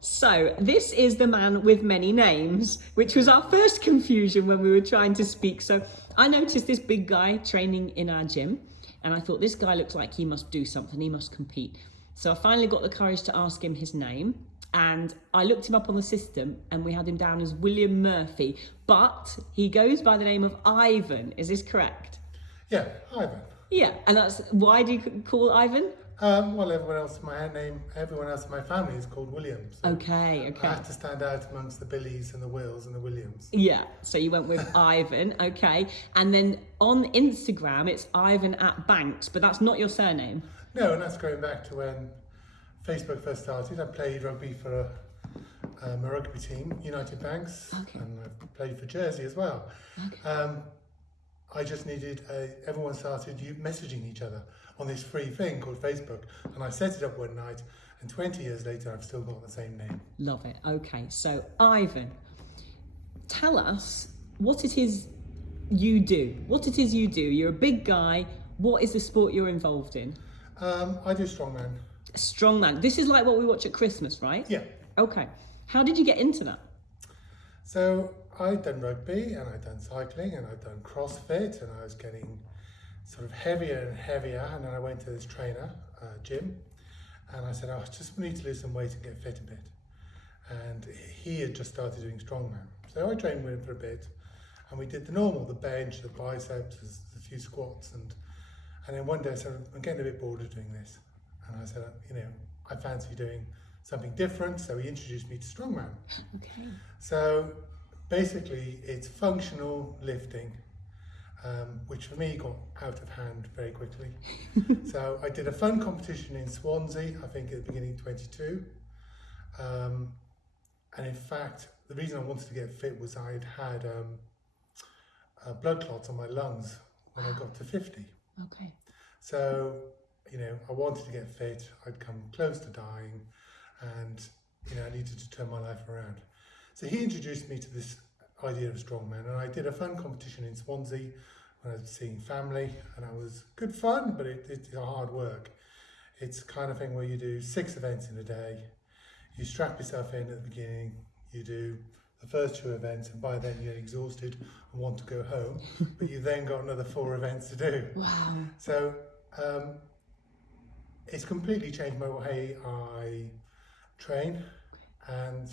So, this is the man with many names, which was our first confusion when we were trying to speak. So, I noticed this big guy training in our gym, and I thought this guy looks like he must do something, he must compete. So, I finally got the courage to ask him his name, and I looked him up on the system, and we had him down as William Murphy, but he goes by the name of Ivan. Is this correct? Yeah, Ivan. Yeah, and that's why do you call Ivan? Well, everyone else in my family is called Williams. So Okay. I had to stand out amongst the Billies and the Wills and the Williams. Yeah, so you went with Ivan, okay. And then on Instagram, it's Ivan at Banks, but that's not your surname. No, and that's going back to when Facebook first started. I played rugby for a rugby team, United Banks, Okay. and I played for Jersey as well. Okay. I just needed, everyone started messaging each other on this free thing called Facebook, and I set it up one night, and 20 years later I've still got the same name. Love it. Okay, so Ivan, tell us what it is you do. What it is you do. You're a big guy. What is the sport you're involved in? I do strongman. Strongman. This is like what we watch at Christmas, right? Yeah. Okay. How did you get into that? So I'd done rugby and I'd done cycling and I'd done CrossFit, and I was getting sort of heavier and heavier, and then I went to this trainer, Jim, and I said, I just need to lose some weight and get fit a bit. And he had just started doing strongman. So I trained with him for a bit, and we did the normal, the bench, the biceps, a few squats, and then one day I said, I'm getting a bit bored of doing this. And I said, I fancy doing something different, so he introduced me to strongman. Okay. So basically it's functional lifting, which for me got out of hand very quickly. So I did a fun competition in Swansea, I think at the beginning of 22. And in fact, the reason I wanted to get fit was I'd had blood clots on my lungs when I got to 50. Okay. So, I wanted to get fit, I'd come close to dying, and, I needed to turn my life around. So he introduced me to this idea of strongman, and I did a fun competition in Swansea when I was seeing family, and it was good fun, but it's hard work. It's the kind of thing where you do 6 events in a day, you strap yourself in at the beginning, you do the first 2 events, and by then you're exhausted and want to go home, but you then got another 4 events to do. Wow. So it's completely changed my way I train, and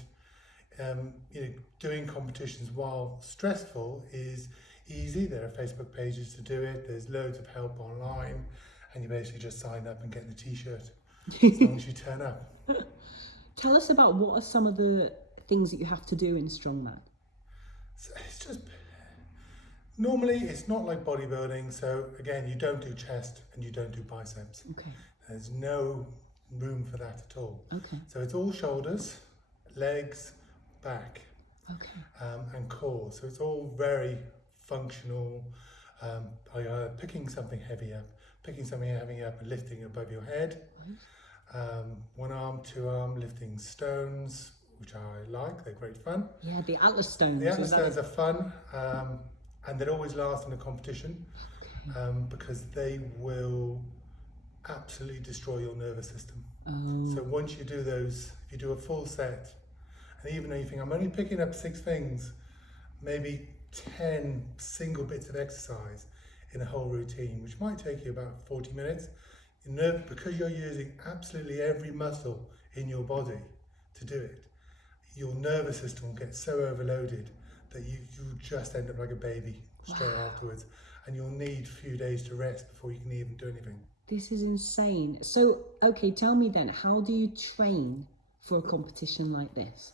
doing competitions, while stressful, is easy. There are Facebook pages to do it, there's loads of help online, and you basically just sign up and get the t-shirt as long as you turn up. Tell us about what are some of the things that you have to do in strongman. So it's just, normally it's not like bodybuilding, so again, you don't do chest and you don't do biceps. Okay. There's no room for that at all. Okay. So it's all shoulders, legs, back, Okay. and core. So it's all very functional. Picking something heavy up, and lifting above your head. One arm, 2 arm, lifting stones, which I like, they're great fun. Yeah, the Atlas stones. The Atlas stones are fun, and they always last in a competition, because they will absolutely destroy your nervous system. So once you do those, if you do a full set, and even though you think I'm only picking up 6 things, maybe 10 single bits of exercise in a whole routine, which might take you about 40 minutes, because you're using absolutely every muscle in your body to do it, your nervous system will get so overloaded that you just end up like a baby straight afterwards, and you'll need a few days to rest before you can even do anything. This is insane. So, okay, tell me then, how do you train for a competition like this?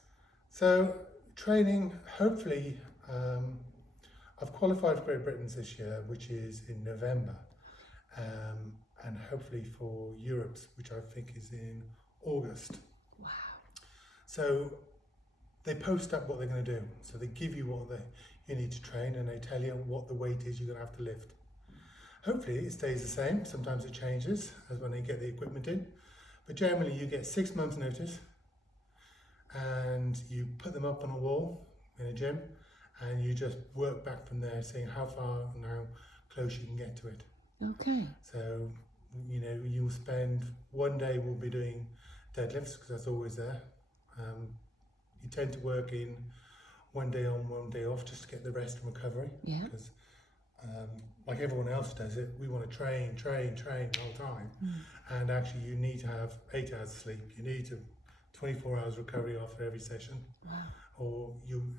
So, training, hopefully, I've qualified for Great Britain's this year, which is in November, and hopefully for Europe's, which I think is in August. Wow. So, they post up what they're going to do. So they give you what you need to train, and they tell you what the weight is you're going to have to lift. Hopefully it stays the same. Sometimes it changes as when they get the equipment in, but generally you get 6 months notice, and you put them up on a wall in a gym, and you just work back from there, seeing how far and how close you can get to it. Okay. So, you'll spend one day we'll be doing deadlifts, because that's always there. You tend to work in one day on, one day off, just to get the rest and recovery. Yeah. Because like everyone else does it, we want to train the whole time. And actually you need to have 8 hours of sleep. You need to 24 hours recovery after every session. Wow.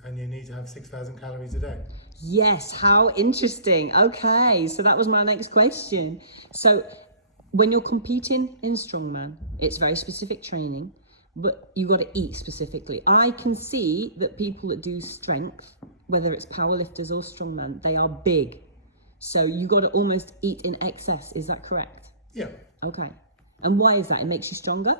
And you need to have 6,000 calories a day. Yes, how interesting. Okay, so that was my next question. So when you're competing in strongman, it's very specific training, but you got to eat specifically. I can see that people that do strength, whether it's powerlifters or strongman, they are big. So you got to almost eat in excess. Is that correct? Yeah. Okay. And why is that? It makes you stronger?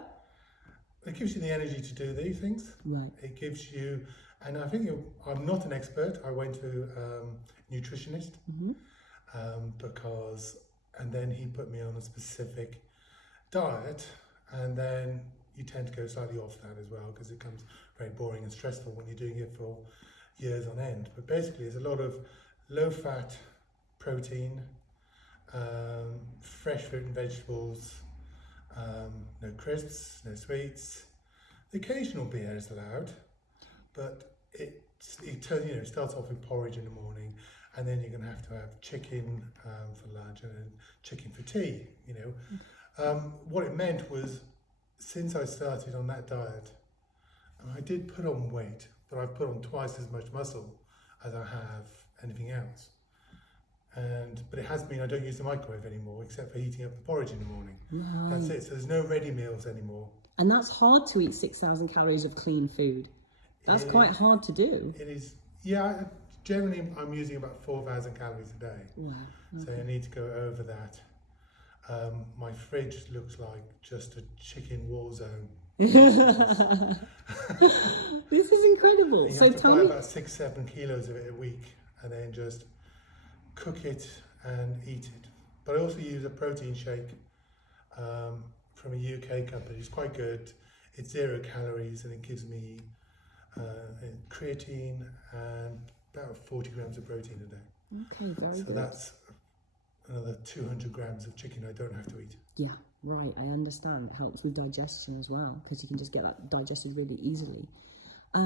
It gives you the energy to do these things. Right. It gives you, and I think I'm not an expert. I went to a nutritionist and then he put me on a specific diet, and then you tend to go slightly off that as well because it becomes very boring and stressful when you're doing it for years on end. But basically, there's a lot of low-fat protein, fresh fruit and vegetables, no crisps, no sweets. The occasional beer is allowed, but it starts off with porridge in the morning, and then you're going to have chicken for lunch and then chicken for tea. What it meant was, since I started on that diet, I did put on weight, but I've put on twice as much muscle as I have anything else. But it has been, I don't use the microwave anymore, except for heating up the porridge in the morning. Right. That's it. So there's no ready meals anymore. And that's hard to eat 6,000 calories of clean food. That's quite hard to do. It is. Yeah, generally I'm using about 4,000 calories a day. Wow. Okay. So I need to go over that. My fridge looks like just a chicken war zone. This is incredible. You so have to tell buy me about 6-7 kilos of it a week, and then just cook it and eat it. But I also use a protein shake from a UK company. It's quite good. It's 0 calories, and it gives me creatine and about 40 grams of protein a day. Okay, very good. So that's another 200 grams of chicken I don't have to eat. Yeah, right, I understand. It helps with digestion as well, because you can just get that digested really easily. I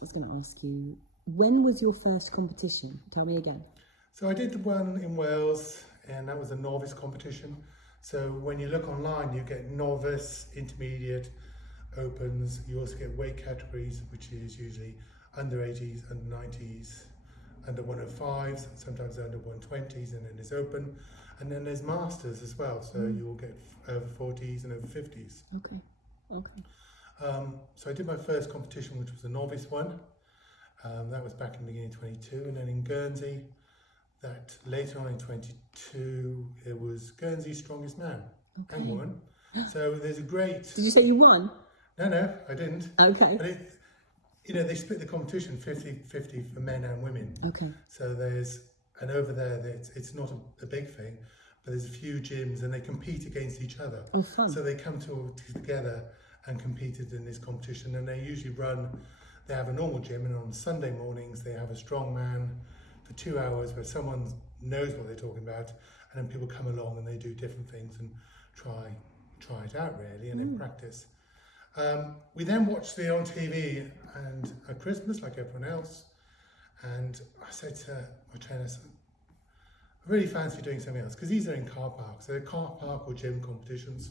was going to ask you, when was your first competition? Tell me again. So I did the one in Wales, and that was a novice competition. So when you look online, you get novice, intermediate, opens. You also get weight categories, which is usually under 80s, under 90s, under 105s, sometimes under 120s, and then there's open. And then there's masters as well, so you'll get over 40s and over 50s. Okay. So I did my first competition, which was a novice one. That was back in the beginning of 22, and then in Guernsey, that later on in 22, it was Guernsey's strongest man and woman. So there's a great... Did you say you won? No, I didn't. Okay. But they split the competition 50-50 for men and women. Okay. So and over there, it's not a big thing, but there's a few gyms and they compete against each other. Oh, fun. So they come together and competed in this competition, and they usually they have a normal gym, and on Sunday mornings they have a strongman for 2 hours where someone knows what they're talking about, and then people come along and they do different things and try it out really, and then practice. We then watched it on TV and at Christmas, like everyone else, and I said to my trainer, I really fancy doing something else, because these are in car parks. They're car park or gym competitions,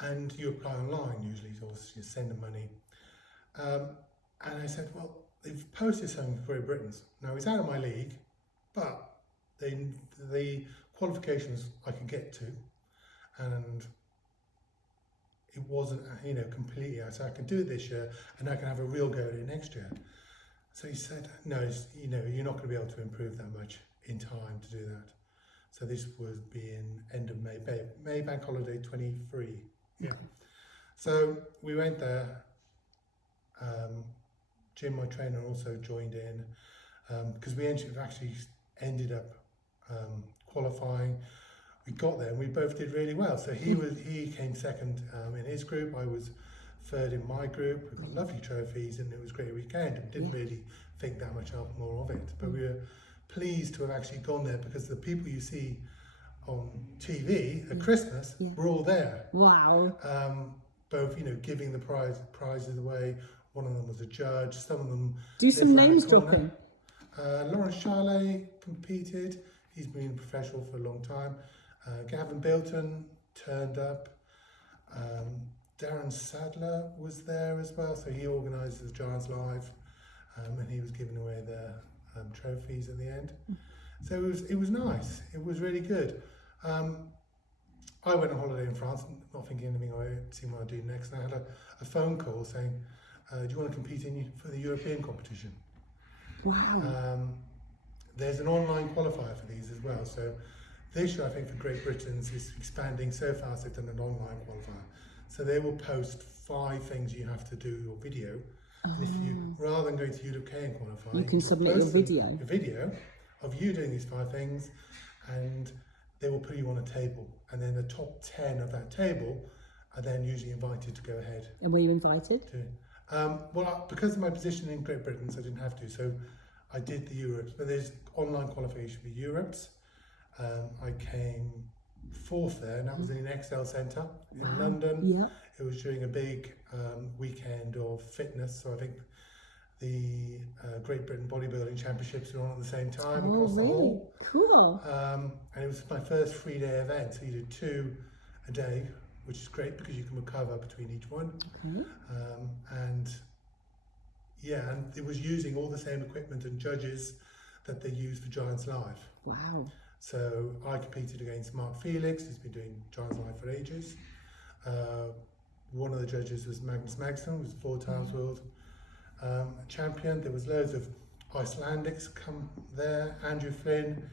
and you apply online usually, so you send them money. And I said, well, they've posted something for Great Britain's. Now, it's out of my league, but the qualifications I could get to, and it wasn't, completely out. So I can do it this year, and I can have a real go at it next year. So he said, no, you're not going to be able to improve that much in time to do that. So this would be in end of May bank holiday 23. Yeah. Okay. So we went there. Jim, my trainer, also joined in because we actually ended up qualifying. We got there and we both did really well. So he came second in his group. I was third in my group. We got lovely trophies and it was a great weekend. And didn't really think that much more of it, but we were pleased to have actually gone there, because the people you see on TV at Christmas were all there. Wow. both, giving the prizes away. One of them was a judge. Some of them Do some live around names the corner. dropping. Lawrence Charlet competed. He's been professional for a long time. Gavin Bilton turned up. Darren Sadler was there as well, so he organises Giants Live, and he was giving away the trophies at the end. So it was nice. It was really good. I went on holiday in France, not thinking anything about it, seeing what I do next, and I had a phone call saying, do you want to compete for the European competition? Wow. There's an online qualifier for these as well. So this year, I think for Great Britain's is expanding so fast, they've done an online qualifier. So they will post 5 things you have to do your video. And if you, rather than going to European qualifier, you can submit your video. A video of you doing these 5 things, and they will put you on a table. And then the top 10 of that table are then usually invited to go ahead. And were you invited? Because of my position in Great Britain, so I didn't have to. So I did the Europes, but there's online qualification for Europes. I came 4th there, and that was in an Excel Centre in London. Yeah. It was during a big weekend of fitness, so I think the Great Britain Bodybuilding Championships were on at the same time across the hall. Cool. And it was my first 3-day event, so you do 2 a day, which is great because you can recover between each one. And it was using all the same equipment and judges that they use for Giants Live. Wow. So I competed against Mark Felix, who's been doing Giants Live for ages. One of the judges was Magnus Magsson, who's 4 times world champion. There was loads of Icelandics come there, Andrew Flynn,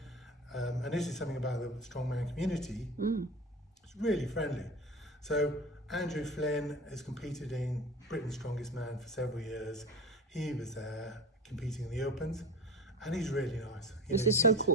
and this is something about the Strongman community. It's really friendly. So Andrew Flynn has competed in Britain's Strongest Man for several years. He was there competing in the Opens, and he's really nice. This is so cool.